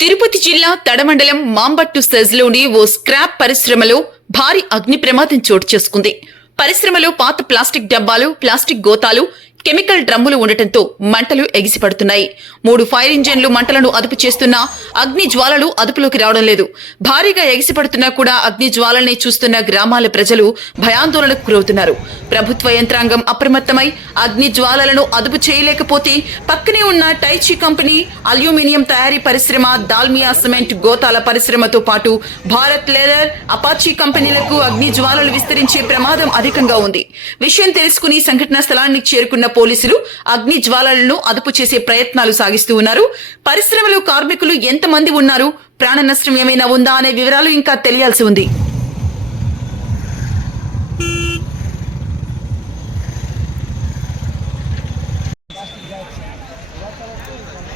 తిరుపతి జిల్లా తడమండలం మాంబట్టు సెజ్లోని ఓ స్క్రాప్ పరిశ్రమలో భారీ అగ్ని ప్రమాదం చోటు చేసుకుంది. పరిశ్రమలో పాత ప్లాస్టిక్ డబ్బాలు ప్లాస్టిక్ గోతాలు కెమికల్ డ్రమ్ములు ఉండటంతో మంటలు ఎగిసిపడుతున్నాయి. మూడు ఫైర్ ఇంజన్లు మంటలను అదుపు చేస్తున్నా అగ్ని జ్వాలలు అదుపులోకి రావడం లేదు. భారీగా ఎగిసిపడుతున్నా కూడా అగ్ని జ్వాలల్ని చూస్తున్న గ్రామాల ప్రజలు భయాందోళనకు గురవుతున్నారు. ప్రభుత్వ యంత్రాంగం అప్రమత్తమై అగ్ని జ్వాలలను అదుపు చేయలేకపోతే పక్కనే ఉన్న టైచీ కంపెనీ అల్యూమినియం తయారీ పరిశ్రమ దాల్మియా సిమెంట్ గోతాల పరిశ్రమతో పాటు భారత్ లెదర్ అపాచీ కంపెనీలకు అగ్ని జ్వాలలు విస్తరించే ప్రమాదం అధికంగా ఉంది. విషయం తెలుసుకుని సంఘటనా స్థలానికి చేరుకున్న పోలీసులు అగ్ని జ్వాలలను అదుపు చేసే ప్రయత్నాలు సాగిస్తూ ఉన్నారు. పరిశ్రమలో కార్మికులు ఎంతమంది ఉన్నారు? ప్రాణ నష్టం ఏమైనా ఉందా అనే వివరాలు ఇంకా తెలియాల్సి ఉంది.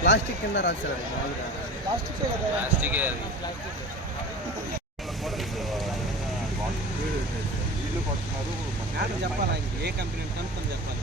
ప్లాస్టిక్ కింద రాశారు. మామూలుగా ప్లాస్టికే అది. నాకు చెప్పాలి? ఆయనకి ఏ కంపెనీ కనుక్కొని చెప్పాలి.